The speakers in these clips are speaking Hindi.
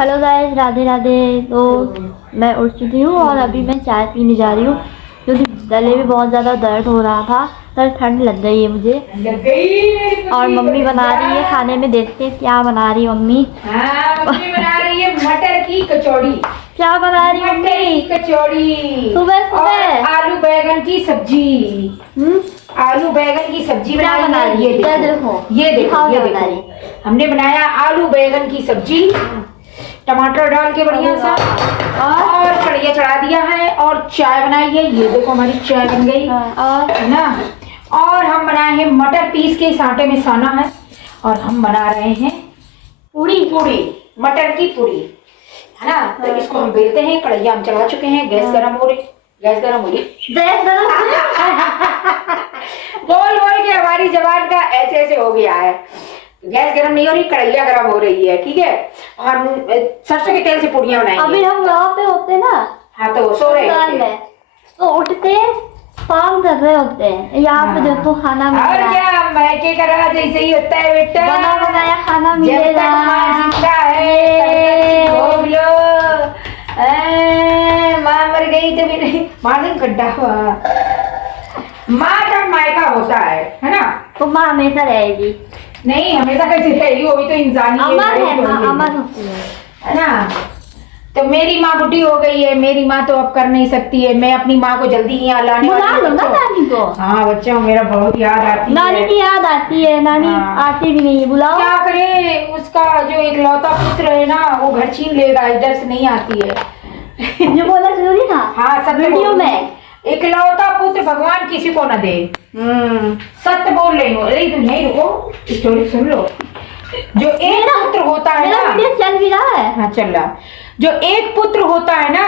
Hello guys, Radhe Radhe. तो मैं उठ चुकी हूँ और अभी मैं चाय पीने जा रही हूँ क्योंकि गले में बहुत ज़्यादा दर्द हो रहा था। तो ठंड लग गई है मुझे और मम्मी बना रही है खाने में। देखते हैं क्या बना रही है मम्मी। मम्मी बना रही है मटर की कचौड़ी। क्या बना रही है मम्मी? कचौड़ी सुबह सुबह आलू बैगन की सब्जी। आलू बैगन की सब्जी क्या बना रही है? ये देखो हमने बनाया आलू बैगन की सब्जी, टमाटर डाल के बढ़िया सा, और कढ़ैया चढ़ा दिया है और चाय बनाई है। ये देखो हमारी चाय बन गई और है ना। और हम बनाए हैं मटर पीस के इस आटे में साना है और हम बना रहे हैं पूड़ी मटर की पूड़ी है ना। तो इसको हम बेलते हैं। कढ़ैया हम चढ़ा चुके हैं, गैस गर्म हो रही बोल के हमारी जबान का ऐसे हो गया है। गैस गरम नहीं हो रही, कढ़ैया गरम हो रही है, ठीक है। और सरसों के तेल से पूड़ियां बनाएंगे। अभी हम वहाँ पे होते ना। हाँ तो सो रहे हैं तो उठते काम कर रहे होते हैं। यहाँ पे देखो खाना मिल रहा है। और क्या मैके का राज ऐसे ही होता है बेटा। बना बनाया खाना मिलेगा। जब तक माँ जिंदा है भोग लो। माँ मर गई तो फिर माँ दिन गड्ढा हुआ। माँ का मायका होता है ना। तो माँ हमेशा रहेगी। नहीं हमेशा कैसे रहेगी, वो भी तो इंसान ही अमर होती है ना। तो मेरी माँ बुढ़ी हो गई है, मेरी माँ तो अब कर नहीं सकती है। मैं अपनी माँ को जल्दी ही यहाँ लाने वाली हूँ। नानी को। हाँ बच्चों, मेरा बहुत याद आती है। नानी की याद आती है। नानी आती भी नहीं है, बुलाओ। क्या करे, उसका जो इकलौता पुत्र है ना वो घर छीन लेगा, इधर से नहीं आती है। जो बोला जरूरी था। हाँ सब वीडियो में इकलौता पुत्र भगवान किसी को न दे। सत्य बोल रही हो। अरे तुम नहीं रुको, स्टोरी सुन लो। जो एक पुत्र होता है ना, वीडियो चल भी रहा है। हाँ चल रहा। जो एक पुत्र होता है ना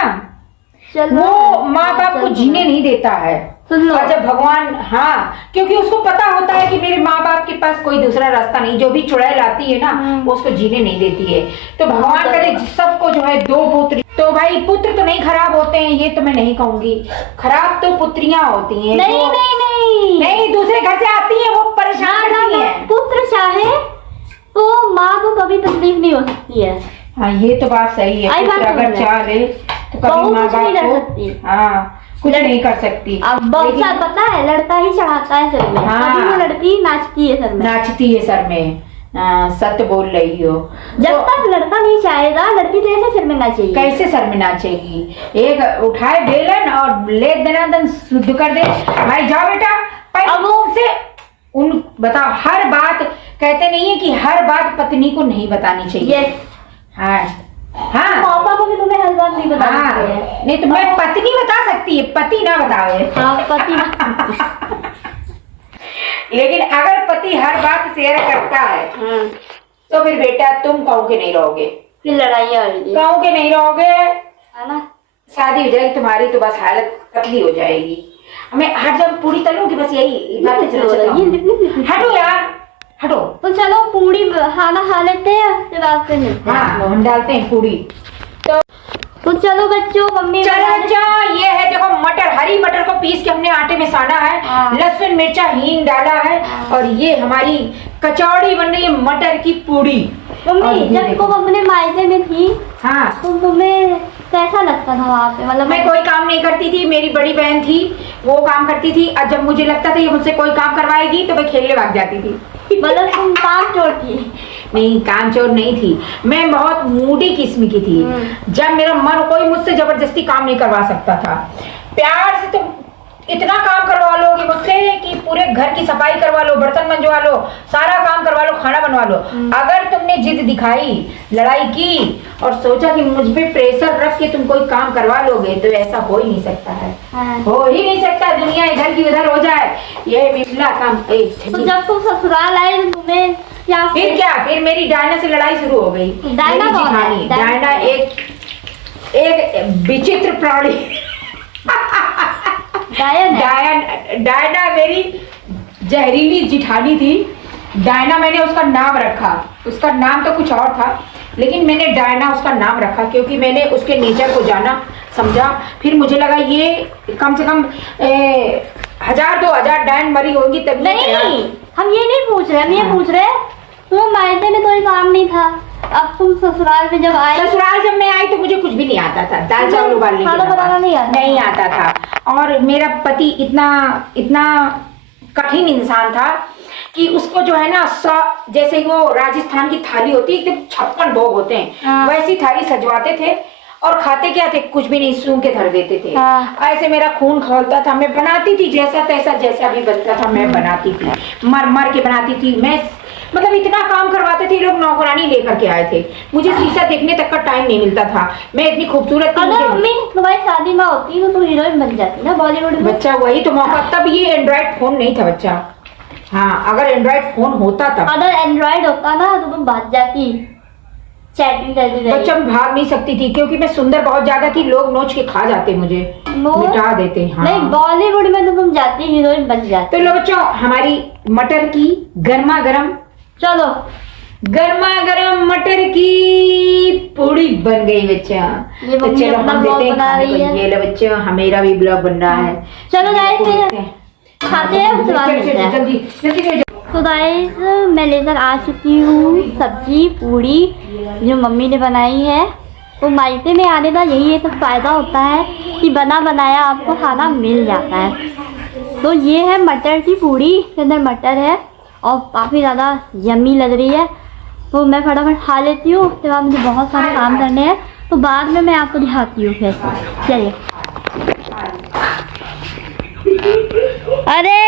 वो माँ बाप को जीने नहीं देता है। और जब भगवान, हाँ क्योंकि उसको पता होता है कि मेरे माँ बाप के पास कोई दूसरा रास्ता नहीं। जो भी चुड़ैल आती है ना वो उसको जीने नहीं देती है। तो भगवान करे सबको जो है दो पुत्र। तो भाई पुत्र तो नहीं खराब होते हैं, ये तो मैं नहीं कहूंगी। खराब तो पुत्रियां होती हैं। नहीं दूसरे घर से आती हैं, वो परेशान करती हैं। पुत्र चाहे तो माँ को कभी तकलीफ नहीं हो सकती है। हाँ ये तो बात सही है। पुत्र अगर चाहे तो कभी माँ बाप को हाँ कुछ नहीं कर सकती। अब बहुत पता है, लड़का ही चढ़ाता है सर में। हाँ लड़की नाचती है सर में। सर में। सत्य बोल रही हो। जब तक लड़का नहीं चाहेगा लड़की कैसे सर में नाचेगी? कैसे सर में नाचेगी? एक उठाए बेलन और ले दनादन शुद्ध कर दे। भाई जाओ बेटा। अब उनसे बताओ, हर बात कहते नहीं है कि हर बात पत्नी को नहीं बतानी चाहिए। हाँ पापा को भी तुम्हें हर बात नहीं बता सकते हैं। नहीं तो मैं पत्नी बता सकती है, पति ना बतावे। हाँ पति। लेकिन अगर पति हर बात शेयर करता है तो फिर बेटा तुम कहूँ के नहीं रहोगे, फिर लड़ाई होगी। कहूँ के नहीं रहोगे है ना। शादी हो जाएगी तुम्हारी तो बस हालत कतली हो जाएगी। हमें हर जब पूरी तलूं की बस यही बातें चल। हटो यार हटो। तो चलो पूरी खाना खा लेते हैं, उसके बाद फिर मिलते हैं। हाँ हम डालते हैं पूरी। तो चलो बच्चों, मम्मी चलो बच्चों, ये है देखो मटर, हरी मटर को पीस के हमने आटे में साना है। लहसुन मिर्चा हींग डाला है और ये हमारी कचौड़ी बन रही है मटर की पूड़ी। मम्मी जब तुम अपने मायके में थी हाँ तो तुम्हें कैसा लगता था वहाँ पे? मतलब मैं कोई काम नहीं करती थी, मेरी बड़ी बहन थी वो काम करती थी। और जब मुझे लगता था ये मुझसे कोई काम करवाएगी तो मैं खेलने भाग जाती थी। मतलब तुम काम चोर थी? नहीं काम चोर नहीं थी, मैं बहुत मूडी किस्म की थी। जब मेरा मन, कोई मुझसे जबरदस्ती काम नहीं करवा सकता था। प्यार से तुम इतना काम करवा लोगे मुझसे कि पूरे घर की सफाई करवा लो, बर्तन मंजवा लो, सारा काम करवा लो, खाना बनवा लो। अगर तुमने जिद दिखाई, लड़ाई की और सोचा कि मुझ पे प्रेशर रख के तुम कोई काम करवा लोगे तो ऐसा हो ही नहीं सकता है। हो ही नहीं सकता। दुनिया इधर की उधर हो जाए, ये बिमला काम। तो जब तुम ससुराल आए तुम्हें फिर मेरी डायना से लड़ाई शुरू हो गई। डायना एक विचित्र प्राणी। डायना मेरी जहरीली जिठानी थी। डायना मैंने उसका नाम रखा, उसका नाम तो कुछ और था लेकिन मैंने डायना उसका नाम रखा क्योंकि मैंने उसके नेचर को जाना समझा। फिर मुझे लगा ये कम से कम 1000-2000 डायन मरी होगी तब। नहीं हम ये नहीं पूछ रहे, हम ये पूछ रहे तुम्हें मायके में कोई काम नहीं था अब तुम ससुराल में जब आए, ससुराल जब मैं आई तो मुझे कुछ भी नहीं आता था, दाल चावल उबालने खाना बनाना नहीं आता था। और मेरा पति इतना इतना कठिन इंसान था कि उसको जो है ना जैसे वो राजस्थान की थाली होती है, एकदम 56 भोग होते हैं, हाँ। वैसी थाली सजवाते थे और खाते क्या थे, कुछ भी नहीं, सूंघ के धर देते थे। हाँ। ऐसे मेरा खून खौलता था। मैं बनाती थी जैसा तैसा, जैसा भी बनता था मैं बनाती थी, मर मर के बनाती थी मैं। मतलब इतना काम करवाते थे लोग, नौकरानी लेकर के आए थे, मुझे शीशा देखने तक का टाइम नहीं मिलता था, मैं इतनी खूबसूरत थी। अगर मम्मी तुम्हारी शादी में होती तो तुम हीरोइन बन जाती ना बॉलीवुड में। बच्चा वही तो मौका, तब ये एंड्रॉइड फोन नहीं था बच्चा। हाँ, अगर एंड्रॉइड फोन होता तब। अगर एंड्रॉइड होता ना तो तुम भाग जाती, चैटिंग करती रहती। बच्चा मैं भाग नहीं सकती थी क्योंकि मैं सुंदर बहुत ज्यादा थी, लोग नोच के खा जाते मुझे, मिटा देते। हाँ। नहीं, बॉलीवुड में तो तुम जाती, हीरोइन बन जाती। तो लो बच्चों, हमारी मटर की गर्मा गर्म, चलो गर्मा गर्म मटर की पूड़ी बन गई बच्चा। ये तो मम्मी चलो अपना हम ब्लॉग देते हैं बना खाने को। रही है। ये लो बच्चों, मेरा भी ब्लॉग बन रहा है। चलो गाइस फिर खाते हैं, उसके बाद मिलते हैं। जल्दी जल्दी। तो गाइस मैं लेकर आ चुकी हूँ सब्जी पूड़ी जो मम्मी ने बनाई है। तो मायके में आने का यही एक फ़ायदा होता है कि बना बनाया आपको खाना मिल जाता है। तो ये है मटर की पूड़ी, इसके अंदर मटर है और काफ़ी ज़्यादा यम्मी लग रही है। तो मैं फटाफट खा लेती हूँ, उसके बाद मुझे बहुत सारे काम करने हैं, तो बाद में मैं आपको दिखाती हूँ फिर। चलिए। अरे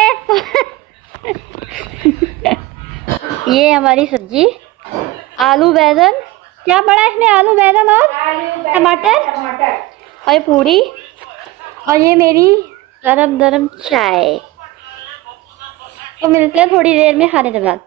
ये हमारी सब्जी, आलू बैगन, क्या पड़ा है इसमें, आलू बैगन और टमाटर और ये पूरी, और ये मेरी गरम गरम चाय। तो मिलते हैं थोड़ी देर में खाने के बाद।